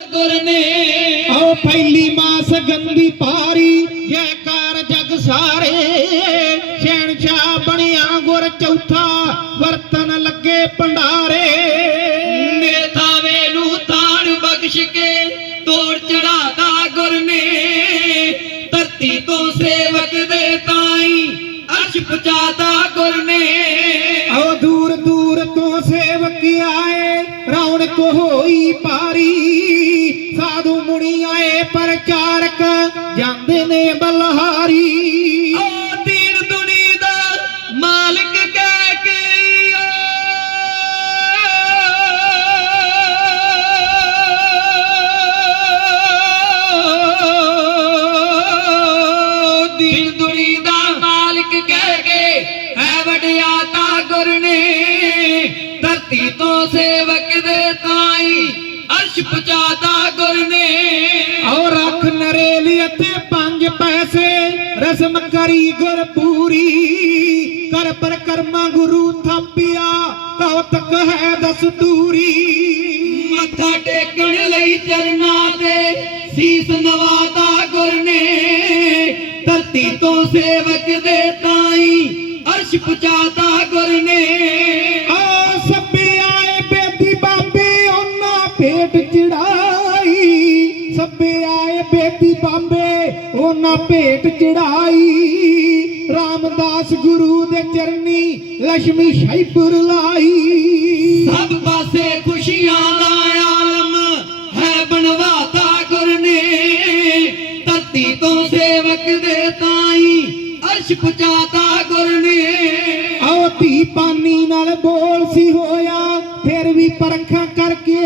ਗੁਰ ਨੇ ਆਓ ਪਹਿਲੀ ਮਾਸ ਗੰਦੀ ਪਾਰੀ ਜੈਕਾਰ ਜਗ ਸਾਰੇ। ਸ਼ਹਿਨशाह ਬਣਿਆ ਗੁਰ ਚੌਥਾ ਵਰਤਨ ਲੱਗੇ ਭੰਡਾਰੇ। ਥਾਵੇ ਨੂੰ ਤਾਣ ਬਖਸ਼ ਕੇ ਤੋੜ ਚੜਾਦਾ ਗੁਰ ਨੇ। ਧਰਤੀ ਤੋਂ ਸੇਵਕ ਦੇ ਤਾਈ ਅਰਸ਼ ਪਹੁੰਚਾਦਾ ਤਾਈ ਅਰਸ਼ ਪਹੁੰਚਾਤਾ ਗੁਰ ਨੇ। ਔਰ ਰੱਖ ਨਰੇਲੀ ਅਤੇ ਪੰਜ ਪੈਸੇ ਰਸਮ ਕਰੀ ਗੁਰ ਪੂਰੀ। ਕਰ ਪਰ ਕਰਮਾ ਗੁਰੂ ਥਾਪਿਆ ਕੌਤਕ ਹੈ ਦਸਤੂਰੀ ਮੱਥਾ ਟੇਕਣ ਲਈ ਚਰਨਾਂ ਤੇ ਸੀਸ ਨਵਾਤਾ ਭੇਟ ਚੜਾਈ ਰਾਮਦਾਸ ਗੁਰੂ ਦੇ ਚਰਨੀ ਲక్ష్ਮੀ ਸ਼ਾਹੀਪੁਰ ਲਾਈ। ਸਭ ਪਾਸੇ ਖੁਸ਼ੀਆਂ ਦਾ ਆਲਮ ਹੈ ਬਣਵਾਤਾ ਗੁਰ ਨੇ ਧਰਤੀ ਤੋਂ ਸੇਵਕ ਦੇ ਤਾਈ ਅਰਸ਼ ਪਹੁੰਚਾਤਾ ਗੁਰ ਨੇ ਆਓ ਧੀ ਪਾਨੀ ਨਾਲ ਬੋਲ ਸੀ ਹੋਇਆ ਫਿਰ ਵੀ ਪਰਖਾਂ ਕਰਕੇ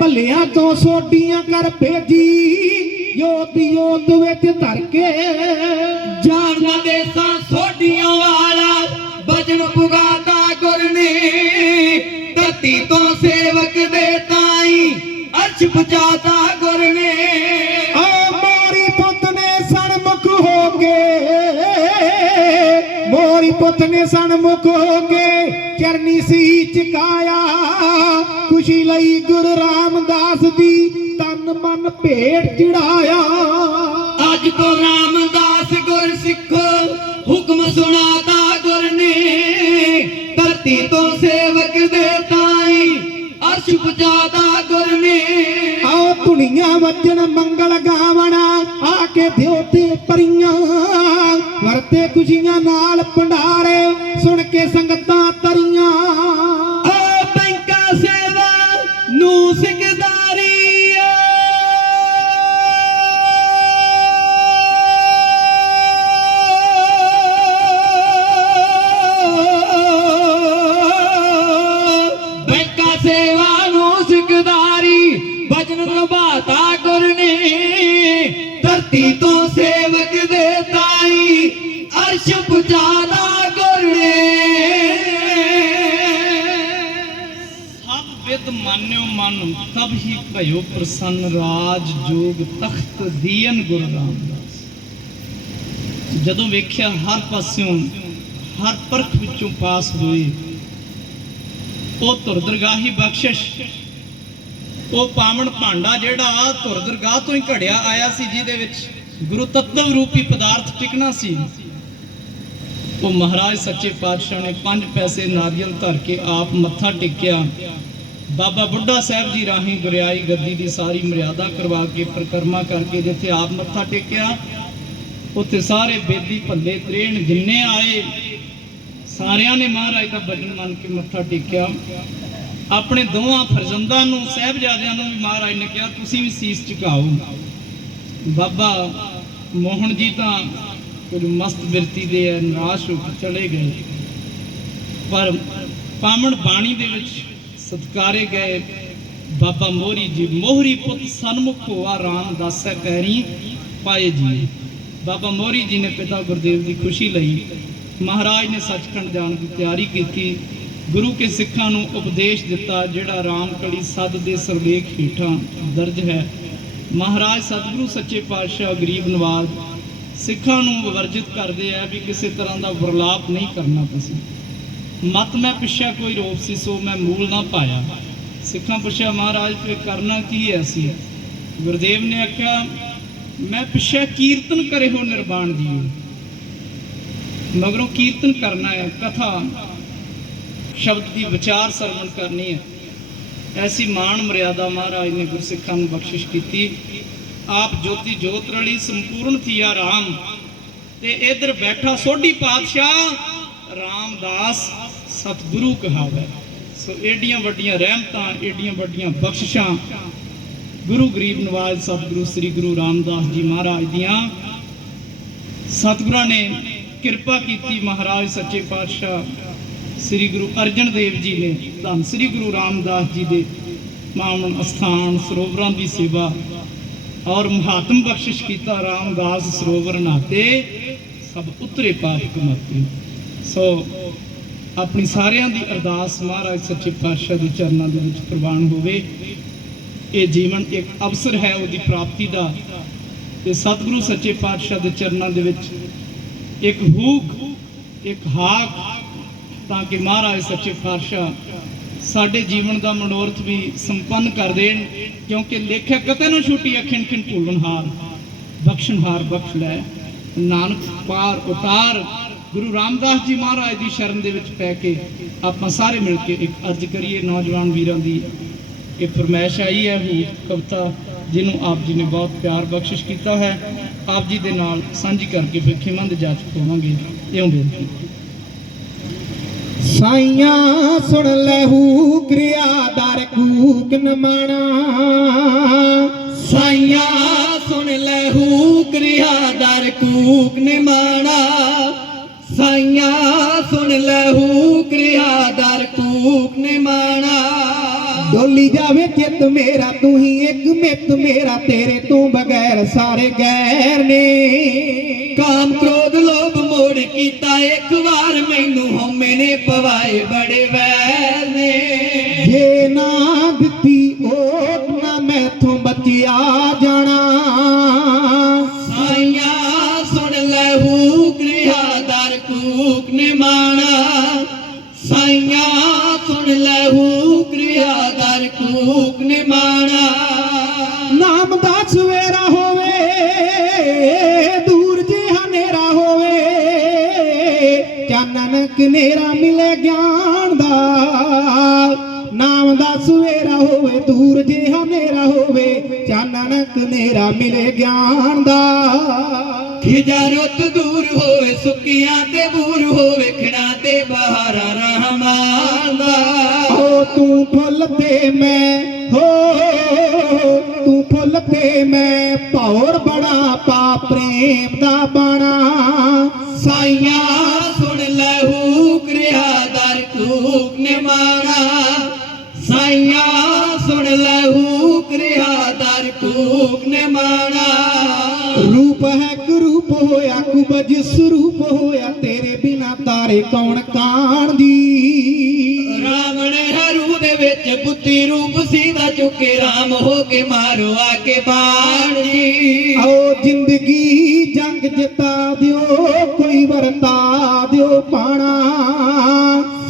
ਭੱਲਿਆਂ ਤੋਂ ਸੋਡੀਆਂ ਕਰ ਭੇਜੀ। ਜੋਤ ਜੋਤ ਵਿੱਚ ਧਰ ਕੇ ਜਾਣਦਾ ਦੇਸਾਂ ਸੋਡੀਆਂ ਵਾਲਾ। ਭਜਨ ਪੁਗਾਤਾ ਗੁਰ ਧਰਤੀ ਤੋਂ ਸੇਵਕ ਦੇ ਤਾਈ ਅਰਸ਼ ਪਹੁੰਚਾਤਾ ਗੁਰ ਨੇ ਮੋਰੀ ਪੁੱਤ ਨੇ ਸਨਮੁਖ ਹੋ ਕੇ, ਮੋਰੀ ਪੁੱਤ ਨੇ ਸਨਮੁਖ ਹੋ ਕੇ ਚਰਨੀ ਸੀ ਚਕਾਇਆ ਖੁਸ਼ੀ ਲਈ ਗੁਰੂ ਰਾਮਦਾਸ ਦੀ ਤਨ ਮਨ ਭੇਟ ਚੜਾਇਆ। ਅੱਜ ਤੋਂ ਰਾਮਦਾਸ ਗੁਰ ਸਿੱਖੋ ਹੁਕਮ ਸੁਣਾਤਾ ਗੁਰ ਨੇ। ਧਰਤੀ ਤੋਂ ਸੇਵਕ ਦੇ ਤਾਈ ਅਰਸ਼ ਪਹੁੰਚਾਤਾ ਗੁਰ ਨੇ। ਆਓ ਧੁਨੀਆਂ ਵੱਜਣ ਮੰਗਲ ਗਾਵਣਾ ਆ ਕੇ ਦਿਓ ਤੇ ਪਰੀਆਂ। ਵਰਤੇ ਖੁਸ਼ੀਆਂ ਨਾਲ ਭੰਡਾਰੇ ਭਇਓ ਪ੍ਰਸੰਨ ਰਾਜ ਜੋਗ ਤਖਤ ਦੀਨ ਗੁਰੂ ਰਾਮਦਾਸ। ਜਦੋਂ ਵੇਖਿਆ ਹਰ ਪਾਸਿਓਂ, ਹਰ ਪਰਖ ਵਿੱਚੋਂ ਪਾਸ ਹੋਏ, ਉਹ ਧੁਰ ਬਖਸ਼ਿਸ਼, ਉਹ ਪਾਵਨ ਭਾਂਡਾ ਜਿਹੜਾ ਧੁਰ ਦਰਗਾਹ ਤੋਂ ਹੀ ਘੜਿਆ ਆਇਆ ਸੀ, ਜਿਹਦੇ ਵਿੱਚ ਗੁਰੂ ਤਤਵ ਰੂਪੀ ਪਦਾਰਥ ਟਿਕਣਾ ਸੀ। ਉਹ ਮਹਾਰਾਜ ਸੱਚੇ ਪਾਤਸ਼ਾਹ ਨੇ ਪੰਜ ਪੈਸੇ ਨਾਰੀਅਲ ਧਰ ਕੇ ਆਪ ਮੱਥਾ ਟੇਕਿਆ। ਬਾਬਾ ਬੁੱਢਾ ਸਾਹਿਬ ਜੀ ਰਾਹੀਂ ਗੁਰਿਆਈ ਗੱਦੀ ਦੀ ਸਾਰੀ ਮਰਿਆਦਾ ਕਰਵਾ ਕੇ ਪ੍ਰਕਰਮਾ ਕਰਕੇ ਜਿੱਥੇ ਆਪ ਮੱਥਾ ਟੇਕਿਆ ਉੱਥੇ ਸਾਰੇ ਬੇਦੀ ਭੱਲੇ ਤ੍ਰੇਣ ਜਿੰਨੇ ਆਏ ਸਾਰਿਆਂ ਨੇ ਮਹਾਰਾਜ ਦਾ ਭਜਨ ਮੰਨ ਕੇ ਮੱਥਾ ਟੇਕਿਆ। ਆਪਣੇ ਦੋਵਾਂ ਫਰਜ਼ੰਦਾਂ ਨੂੰ ਸਹਿਬਜ਼ਾਦਿਆਂ ਨੂੰ ਵੀ ਮਹਾਰਾਜ ਨੇ ਕਿਹਾ ਤੁਸੀਂ ਵੀ ਸੀਸ ਝੁਕਾਓ। ਬਾਬਾ ਮੋਹਨ ਜੀ ਤਾਂ ਕੁਝ ਮਸਤ ਬਿਰਤੀ ਦੇ ਆ, ਨਿਰਾਸ਼ ਹੋ ਕੇ ਚਲੇ ਗਏ। ਪਰ ਪਾਵਨ ਬਾਣੀ ਦੇ ਵਿੱਚ ਸਤਕਾਰੇ ਗਏ ਬਾਬਾ ਮੋਹਰੀ ਜੀ। ਮੋਹਰੀ ਪੁੱਤ ਸਨਮੁਖ ਹੋਆ ਰਾਮ ਦਾਸੈ ਕਹਿਰੀ ਪਾਏ ਜੀ। ਬਾਬਾ ਮੋਹਰੀ ਜੀ ਨੇ ਪਿਤਾ ਗੁਰਦੇਵ ਦੀ ਖੁਸ਼ੀ ਲਈ ਮਹਾਰਾਜ ਨੇ ਸੱਚਖੰਡ ਜਾਣ ਦੀ ਤਿਆਰੀ ਕੀਤੀ। ਗੁਰੂ ਕੇ ਸਿੱਖਾਂ ਨੂੰ ਉਪਦੇਸ਼ ਦਿੱਤਾ ਜਿਹੜਾ ਰਾਮ ਕਲੀ ਸੱਦ ਦੇ ਸਰਲੇਖ ਹੇਠਾਂ ਦਰਜ ਹੈ। ਮਹਾਰਾਜ ਸਤਿਗੁਰੂ ਸੱਚੇ ਪਾਤਸ਼ਾਹ ਗਰੀਬ ਨਵਾਜ਼ ਸਿੱਖਾਂ ਨੂੰ ਵਰਜਿਤ ਕਰਦੇ ਆ ਵੀ ਕਿਸੇ ਤਰ੍ਹਾਂ ਦਾ ਵਰਲਾਪ ਨਹੀਂ ਕਰਨਾ ਤੁਸੀਂ। ਮਤ ਮੈਂ ਪਿੱਛਾ ਕੋਈ ਰੋਪ ਸੀ, ਸੋ ਮੈਂ ਮੂਲ ਨਾ ਪਾਇਆ। ਸਿੱਖਾਂ ਪੁੱਛਿਆ, ਮਹਾਰਾਜ, ਫਿਰ ਕਰਨਾ ਕੀ ਹੈ ਅਸੀਂ? ਗੁਰਦੇਵ ਨੇ ਆਖਿਆ, ਮੈਂ ਪਿੱਛੇ ਕੀਰਤਨ ਕਰੇ ਹੋ ਨਿਰਵਾਣ ਦੀ ਮਗਰੋਂ ਕੀਰਤਨ ਕਰਨਾ ਹੈ, ਕਥਾ, ਸ਼ਬਦ ਦੀ ਵਿਚਾਰ ਸਰਵਣ ਕਰਨੀ ਹੈ। ਐਸੀ ਮਾਣ ਮਰਿਆਦਾ ਮਹਾਰਾਜ ਨੇ ਗੁਰਸਿੱਖਾਂ ਨੂੰ ਬਖਸ਼ਿਸ਼ ਕੀਤੀ। ਆਪ ਜੋਤੀ ਜੋਤ ਰਲੀ, ਸੰਪੂਰਨ ਥੀਆ ਰਾਮ। ਤੇ ਇਧਰ ਬੈਠਾ ਸੋਢੀ ਪਾਤਸ਼ਾਹ, ਰਾਮਦਾਸ। ਸਤਿਗੁਰੂ ਕਹਾਵੇ। ਸੋ ਏਡੀਆਂ ਵੱਡੀਆਂ ਰਹਿਮਤਾਂ, ਏਡੀਆਂ ਵੱਡੀਆਂ ਬਖਸ਼ਿਸ਼ਾਂ ਗੁਰੂ ਗਰੀਬ ਨਵਾਜ ਸਤਿਗੁਰੂ ਸ੍ਰੀ ਗੁਰੂ ਰਾਮਦਾਸ ਜੀ ਮਹਾਰਾਜ ਦੀਆਂ। ਸਤਿਗੁਰਾਂ ਨੇ ਕਿਰਪਾ ਕੀਤੀ ਮਹਾਰਾਜ ਸੱਚੇ ਪਾਤਸ਼ਾਹ ਸ੍ਰੀ ਗੁਰੂ ਅਰਜਨ ਦੇਵ ਜੀ ਨੇ। ਧੰਨ ਸ੍ਰੀ ਗੁਰੂ ਰਾਮਦਾਸ ਜੀ ਦੇ ਮਾਮਨ ਅਸਥਾਨ ਸਰੋਵਰਾਂ ਦੀ ਸੇਵਾ ਔਰ ਮਹਾਤਮ ਬਖਸ਼ਿਸ਼ ਕੀਤਾ ਰਾਮਦਾਸ ਸਰੋਵਰ ਨਾਤੇ ਸਭ ਉਤਰੇ ਪਾਪ ਕਮਾਤੇ ਸੋ ਆਪਣੀ ਸਾਰਿਆਂ ਦੀ ਅਰਦਾਸ ਮਹਾਰਾਜ ਸੱਚੇ ਪਾਤਸ਼ਾਹ ਦੇ ਚਰਨਾਂ ਦੇ ਵਿੱਚ ਪ੍ਰਵਾਨ ਹੋਵੇ। ਇਹ ਜੀਵਨ ਇੱਕ ਅਵਸਰ ਹੈ ਉਹਦੀ ਪ੍ਰਾਪਤੀ ਦਾ। ਤੇ ਸਤਿਗੁਰੂ ਸੱਚੇ ਪਾਤਸ਼ਾਹ ਦੇ ਚਰਨਾਂ ਦੇ ਵਿੱਚ ਇੱਕ ਹੂਕ, ਇੱਕ ਹਾਕ ਤਾਂ ਕਿ ਮਹਾਰਾਜ ਸੱਚੇ ਪਾਤਸ਼ਾਹ ਸਾਡੇ ਜੀਵਨ ਦਾ ਮਨੋਰਥ ਵੀ ਸੰਪੰਨ ਕਰ ਦੇਣ, ਕਿਉਂਕਿ ਲੇਖਕ ਕਤੇ ਨਾ ਛੁੱਟੀ ਅਖਿਣ ਖਿਣ ਭੁੱਲਣਹਾਰ, ਬਖਸ਼ਣਹਾਰ ਬਖਸ਼ ਲੈ। ਨਾਨਕ ਪਾਰ ਉਤਾਰ ਗੁਰੂ ਰਾਮਦਾਸ ਜੀ ਮਹਾਰਾਜ ਦੀ ਸ਼ਰਨ ਦੇ ਵਿੱਚ ਪੈ ਕੇ ਆਪਾਂ ਸਾਰੇ ਮਿਲ ਕੇ ਇੱਕ ਅਰਜ਼ ਕਰੀਏ, ਨੌਜਵਾਨ ਵੀਰਾਂ ਦੀ। ਇਹ ਫਰਮਾਇਸ਼ ਆਈ ਹੈ ਹੂਕ ਕਵਿਤਾ ਜਿਹਨੂੰ ਆਪ ਜੀ ਨੇ ਬਹੁਤ ਪਿਆਰ ਬਖਸ਼ਿਸ਼ ਕੀਤਾ ਹੈ। ਆਪ ਜੀ ਦੇ ਨਾਲ ਸਾਂਝੀ ਕਰਕੇ ਫਿਰ ਖਿਮੰਦ ਜਾਚ ਪਾਵਾਂਗੇ ਇਉਂ ਬੇਨਤੀ ਸਾਈਆਂ ਸੁਣ ਲਹੂ ਕਿਰਿਆਦਾਰ ਕੂਕ ਨਮਾਣਾ ਸਾਈਆਂ ਸੁਣ ਲੈ ਹੂ ਕਿਰਿਆਦਾਰ ਕੂਕ ਨਿਮਾਣਾ ਸਾਈਆਂ ਸੁਣ ਲੈ ਹੂ ਕਿਰਿਆਦਾਰ ਕੂਕ ਨਿਮਾਣਾ ਡੋਲੀ ਜਾਵੇ ਚਿੱਤ ਮੇਰਾ ਤੂੰ ਹੀ ਇੱਕ ਮਿੱਤ ਮੇਰਾ ਤੇਰੇ ਤੋਂ ਬਗੈਰ ਸਾਰੇ ਗੈਰ ਨੇ। ਕਾਮ ਕ੍ਰੋਧ ਲੋਭ ਮੋੜ ਕੀਤਾ ਇੱਕ ਵਾਰ ਮੈਨੂੰ ਹਉਮੈ ਨੇ ਪਵਾਏ ਬੜੇ ਵੈਰ ਕਿਰਿਆਦਾਰ ਕੂਕ ਨਿਮਾਣਾ ਨਾਮ ਦਾ ਸਵੇਰਾ ਹੋਵੇ, ਦੂਰ ਜੇ ਹਨੇਰਾ ਹੋਵੇ ਚਾਨਣ ਕਨੇਰਾ ਮਿਲੇ ਗਿਆਨ ਦਾ। ਨਾਮ ਦਾ ਸਵੇਰਾ ਹੋਵੇ, ਦੂਰ ਜੇ ਹਨੇਰਾ ਹੋਵੇ ਚਾਨਣ ਕਨੇਰਾ ਮਿਲੇ ਗਿਆਨ ਦਾ। ਖਿਜਾ ਰੁੱਤ ਦੂਰ ਹੋਵੇ ਸੁੱਕੀਆਂ ਤੇ ਬੂਰ ਹੋਵੇ ਖਣਾ ਤੇ ਬਹਾਰਾ ਰਹਿਮਾਨ ਦਾ। ਹੋ ਤੂੰ ਫੁੱਲ ਤੇ ਮੈਂ ਹੋ ਤੂੰ ਫੁੱਲ ਤੇ ਮੈਂ ਭੌਰ ਬੜਾ ਪਾ ਪ੍ਰੇਮ ਦਾ ਬਾਣਾ। ਸਾਈਆਂ ਸੁਣ ਲੈ ਹੂ ਕਿਰਿਆਦਾਰ ਕੂਕ ਨਿਮਾਣਾ। ਕਰੂਪ ਹੋਇਆ ਕੁਬਜ ਸਰੂਪ ਹੋਇਆ ਤੇਰੇ ਬਿਨਾ ਤਾਰੇ ਕੌਣ ਕਾਣ ਦੀ ਰਾਵਣ ਹਰੂ ਦੇ ਵਿੱਚ ਬੁੱਧੀ ਰੂਪ ਸੀਦਾ ਚੁੱਕੇ ਰਾਮ ਹੋ ਕੇ ਮਾਰੋ ਆ ਕੇ ਬਾਣ ਜੀ ਆਓ ਜ਼ਿੰਦਗੀ ਜੰਗ ਜਿਤਾ ਦਿਓ ਕੋਈ ਵਰਤਾ ਦਿਓ ਪਾਣਾ।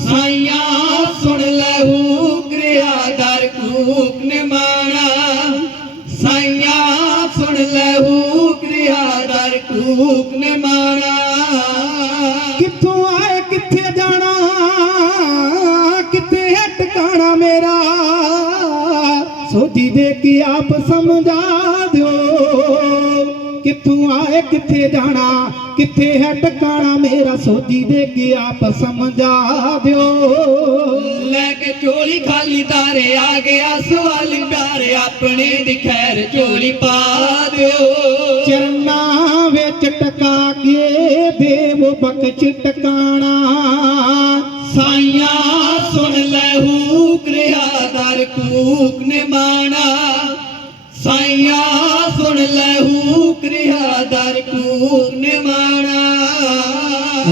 ਸਾਈਆਂ ਸੁਣ ਲੈ ਹੂ ਕਿਰਿਆਦਾਰ ਕੂਕ ਨਿਮਾਣਾ। ਸਾਈਆਂ ਸੁਣ ਲੈ ਹੂ ਕਿਰਿਆਦਾਰ ਕੂਕ ਨਿਮਾਣਾ ਕਿੱਥੋਂ ਆਏ, ਕਿੱਥੇ ਜਾਣਾ? ਕਿੱਥੇ ਹੈ ਟਿਕਾਣਾ ਮੇਰਾ? ਸੋਚੀ ਦੇ ਕੇ ਆਪ ਸਮਝਾ। ਦਿਓ ਕਿੱਥੋਂ ਆਏ ਕਿੱਥੇ ਜਾਣਾ? ਕਿੱਥੇ ਹੈ ਟਿਕਾਣਾ? ਮੇਰਾ ਸੋਝੀ ਦੇ ਕੇ ਆਪ ਸਮਝਾ ਦਿਓ। ਲੈ ਕੇ ਝੋਲੀ ਖਾਲੀ ਤਾਰੇ ਆ ਗਿਆ ਸਵਾਲ ਪਿਆਰੇ ਆਪਣੇ ਦੀ ਖੈਰ ਝੋਲੀ ਪਾ ਦਿਓ। ਚਰਨਾਂ ਵਿੱਚ ਟਕਾ ਕੇ ਦੇਵ ਬਖਸ਼ ਟਿਕਾਣਾ। ਸਾਈਆਂ ਸੁਣ ਲੈ ਹੂ ਕਿਰਿਆਦਾਰ ਕੂਕ ਨਿਮਾਣਾ। ਸਾਈਆਂ ਨਿਮਾਣਾ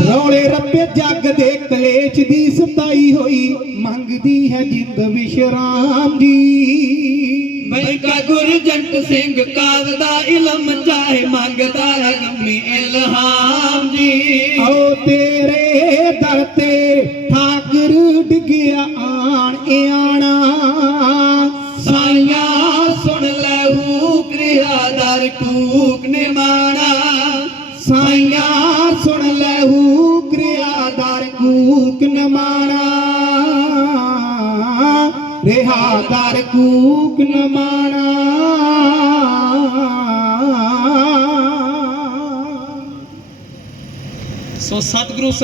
ਰੌਲੇ ਰੱਬੇ ਜੱਗ ਦੇ ਕਲੇਸ਼ ਦੀ ਸਤਾਈ ਹੋਈ ਮੰਗਦੀ ਹੈ ਜਿੰਦ ਵਿਸ਼ਰਾਮ ਜੀ। ਬੈਂਕਾ ਗੁਰਜੰਟ ਸਿੰਘ ਕਾਵ ਦਾ ਇਲਮ ਚਾਹੇ ਮੰਗਦਾ ਹੈ ਗੰਮੀ ਇਲਹਾਮ ਜੀ। ਆਓ ਤੇਰੇ ਦਰ ਕੂਕ ਨਮਾਣਾ ਰਿਹਾਦਾਰ ਕੂਕ ਨਮਾਣਾ ਸੋ ਸਤਿਗੁਰੂ